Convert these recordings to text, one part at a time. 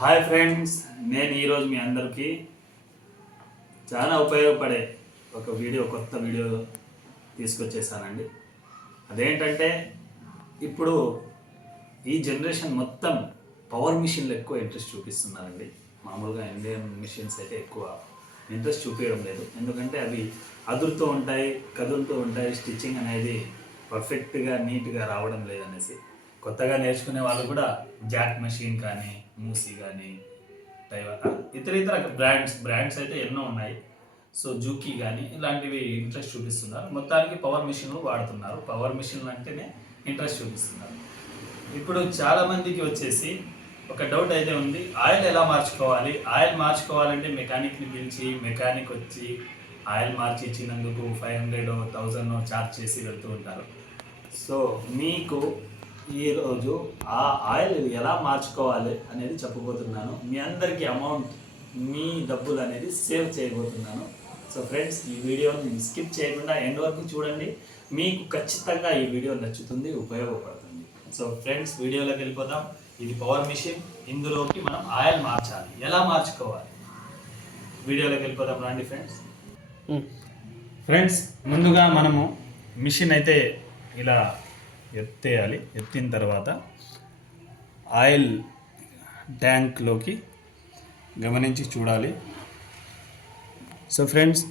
Hi friends నేను ఈరోజు మీ అందరికీ చాలా ఉపయోగపడే ఒక వీడియో కొత్త వీడియో తీసుకొచ్చేసానండి. అదేంటంటే ఇప్పుడు ఈ జనరేషన్ మొత్తం పవర్ మిషన్లు ఎక్కువ ఇంట్రెస్ట్ చూపిస్తున్నారండి. మామూలుగా ఇండియన్ మిషన్స్ అయితే ఎక్కువ ఇంట్రెస్ట్ చూపించడం లేదు. ఎందుకంటే అవి అదురుతూ ఉంటాయి కదులుతూ ఉంటాయి స్టిచ్చింగ్ అనేది పర్ఫెక్ట్గా నీట్గా రావడం లేదనేసి. కొత్తగా నేర్చుకునే వాళ్ళు కూడా జాక్ మెషిన్ కానీ మూసీ కానీ టైవా ఇతర ఇతర బ్రాండ్స్ బ్రాండ్స్ అయితే ఎన్నో ఉన్నాయి. సో జూకీ కానీ ఇలాంటివి ఇంట్రెస్ట్ చూపిస్తున్నారు. మొత్తానికి పవర్ మిషన్లు వాడుతున్నారు. పవర్ మిషన్లు అంటేనే ఇంట్రెస్ట్ చూపిస్తున్నారు. ఇప్పుడు చాలామందికి వచ్చేసి ఒక డౌట్ అయితే ఉంది. ఆయిల్ ఎలా మార్చుకోవాలి? ఆయిల్ మార్చుకోవాలంటే మెకానిక్ని పిలిచి మెకానిక్ వచ్చి ఆయిల్ మార్చి ఇచ్చినందుకు ఫైవ్ హండ్రెడ్ థౌజండ్ ఛార్జ్ చేసి వెళ్తూ ఉంటారు. సో మీకు ఈరోజు ఆ ఆయిల్ ఎలా మార్చుకోవాలి అనేది చెప్పబోతున్నాను. మీ అందరికీ అమౌంట్ మీ డబ్బులు అనేది సేవ్ చేయబోతున్నాను. సో ఫ్రెండ్స్ ఈ వీడియోని స్కిప్ చేయకుండా ఎండ్ వరకు చూడండి. మీకు ఖచ్చితంగా ఈ వీడియో నచ్చుతుంది ఉపయోగపడుతుంది. సో ఫ్రెండ్స్ వీడియోలోకి వెళ్ళిపోదాం. ఇది పవర్ మిషన్. ఇందులోకి మనం ఆయిల్ మార్చాలి. ఎలా మార్చుకోవాలి? వీడియోలోకి వెళ్ళిపోదాం. రండి ఫ్రెండ్స్. ఫ్రెండ్స్ ముందుగా మనము మిషన్ అయితే ఇలా ఎత్తేయాలి. ఎత్తిన తర్వాత ఆయిల్ ట్యాంక్లోకి గమనించి చూడాలి. సో ఫ్రెండ్స్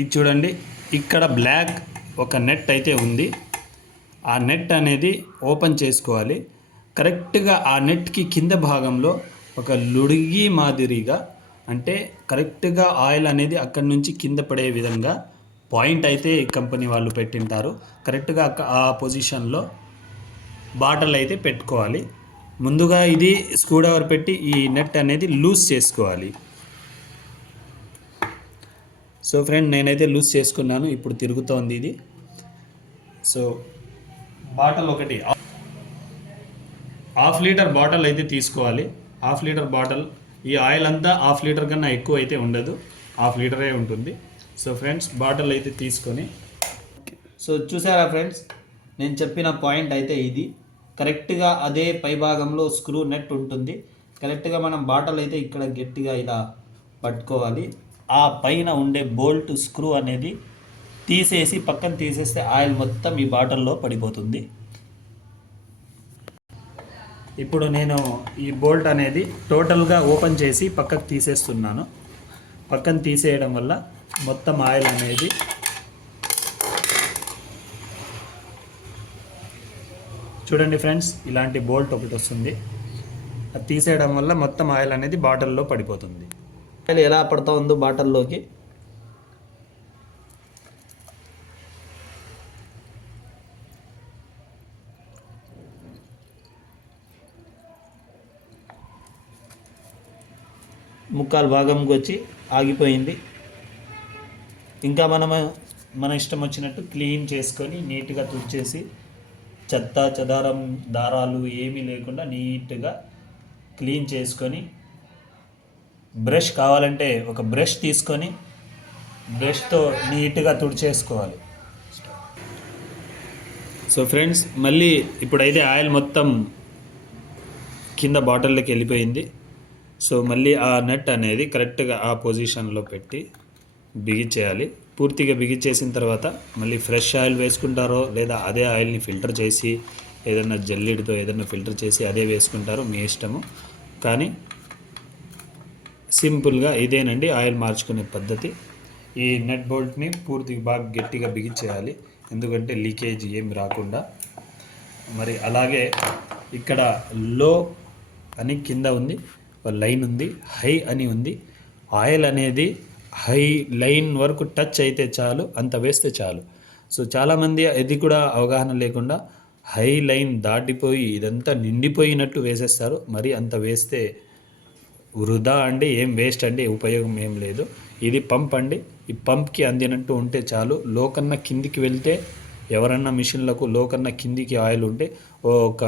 ఇది చూడండి. ఇక్కడ బ్లాక్ ఒక నెట్ అయితే ఉంది. ఆ నెట్ అనేది ఓపెన్ చేసుకోవాలి. కరెక్ట్గా ఆ నెట్కి కింద భాగంలో ఒక లుడిగి మాదిరిగా అంటే కరెక్ట్గా ఆయిల్ అనేది అక్కడి నుంచి కింద పడే విధంగా పాయింట్ అయితే కంపెనీ వాళ్ళు పెట్టింటారు. కరెక్ట్గా ఆ పొజిషన్లో బాటల్ అయితే పెట్టుకోవాలి. ముందుగా ఇది స్క్రూ పెట్టి ఈ నెట్ అనేది లూజ్ చేసుకోవాలి. సో ఫ్రెండ్ నేనైతే లూజ్ చేసుకున్నాను. ఇప్పుడు తిరుగుతోంది ఇది. సో బాటల్ ఒకటి హాఫ్ లీటర్ బాటిల్ అయితే తీసుకోవాలి. హాఫ్ లీటర్ బాటిల్ ఈ ఆయిల్ అంతా హాఫ్ లీటర్ కన్నా ఎక్కువ అయితే ఉండదు. హాఫ్ లీటరే ఉంటుంది. సో ఫ్రెండ్స్ బాటిల్ అయితే తీసుకొని సో చూసారా ఫ్రెండ్స్ నేను చెప్పిన పాయింట్ అయితే ఇది. కరెక్ట్గా అదే పై భాగంలో స్క్రూ నెట్ ఉంటుంది. కరెక్ట్గా మనం బాటల్ అయితే ఇక్కడ గట్టిగా ఇలా పట్టుకోవాలి. ఆ పైన ఉండే బోల్ట్ స్క్రూ అనేది తీసేసి పక్కన తీసేస్తే ఆయిల్ మొత్తం ఈ బాటిల్లో పడిపోతుంది. ఇప్పుడు నేను ఈ బోల్ట్ అనేది టోటల్గా ఓపెన్ చేసి పక్కకు తీసేస్తున్నాను. పక్కన తీసేయడం వల్ల మొత్తం ఆయిల్ అనేది చూడండి ఫ్రెండ్స్ ఇలాంటి బోల్ట్ ఒకటి వస్తుంది. అది తీసేయడం వల్ల మొత్తం ఆయిల్ అనేది బాటిల్లో పడిపోతుంది. ఆయిల్ ఎలా పడతా ఉందో బాటిల్లోకి. ముక్కాలు భాగంకి వచ్చి ఆగిపోయింది. ఇంకా మనం మన ఇష్టం వచ్చినట్టు క్లీన్ చేసుకొని నీట్గా తుడిచేసి చెత్త చెదారం దారాలు ఏమీ లేకుండా నీట్గా క్లీన్ చేసుకొని బ్రష్ కావాలంటే ఒక బ్రష్ తీసుకొని బ్రష్తో నీట్గా తుడిచేసుకోవాలి. సో ఫ్రెండ్స్ మళ్ళీ ఇప్పుడైతే ఆయిల్ మొత్తం కింద బాటిల్లోకి వెళ్ళిపోయింది. సో మళ్ళీ ఆ నెట్ అనేది కరెక్ట్గా ఆ పొజిషన్లో పెట్టి బిగించేయాలి పూర్తిగా బిగించేసిన తర్వాత మళ్ళీ ఫ్రెష్ ఆయిల్ వేసుకుంటారో లేదా అదే ఆయిల్ని ఫిల్టర్ చేసి ఏదైనా జల్లిడితో ఏదైనా ఫిల్టర్ చేసి అదే వేసుకుంటారో మీ ఇష్టము. కానీ సింపుల్గా ఇదేనండి ఆయిల్ మార్చుకునే పద్ధతి. ఈ నెట్ బోల్ట్ని పూర్తిగా బాగా గట్టిగా బిగించేయాలి ఎందుకంటే లీకేజ్ ఏం రాకుండా. మరి అలాగే ఇక్కడ లో అని కింద ఉంది లైన్ ఉంది హై అని ఉంది. ఆయిల్ అనేది హై లైన్ వరకు టచ్ అయితే చాలు అంత వేస్తే చాలు. సో చాలామంది ఇది కూడా అవగాహన లేకుండా హై లైన్ దాటిపోయి ఇదంతా నిండిపోయినట్టు వేసేస్తారు. మరి అంత వేస్తే వృధా అండి ఏం వేస్ట్ అండి ఉపయోగం ఏం లేదు. ఇది పంప్ అండి. ఈ పంప్కి అందినట్టు ఉంటే చాలు. లోకన్నా కిందికి వెళ్తే ఎవరన్నా మిషన్లకు లోకన్నా కిందికి ఆయిల్ ఉంటే ఒక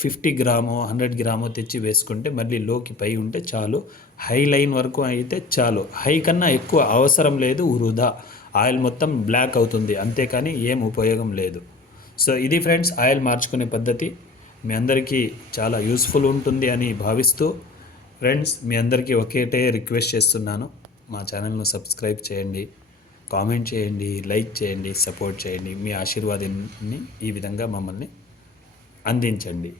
ఫిఫ్టీ గ్రామో హండ్రెడ్ గ్రామో తెచ్చి వేసుకుంటే మళ్ళీ లోకి పై ఉంటే చాలు. హై లైన్ వరకు అయితే చాలు. హై కన్నా ఎక్కువ అవసరం లేదు వృధా. ఆయిల్ మొత్తం బ్లాక్ అవుతుంది. అంతేకాని ఏం ఉపయోగం లేదు. సో ఇది ఫ్రెండ్స్ ఆయిల్ మార్చుకునే పద్ధతి. మీ అందరికీ చాలా యూస్ఫుల్ ఉంటుంది అని భావిస్తూ ఫ్రెండ్స్ మీ అందరికీ ఒకటే రిక్వెస్ట్ చేస్తున్నాను. మా ఛానల్ను సబ్స్క్రైబ్ చేయండి. కామెంట్ చేయండి లైక్ చేయండి సపోర్ట్ చేయండి. మీ ఆశీర్వాదాన్ని ఈ విధంగా మమ్మల్ని అందించండి.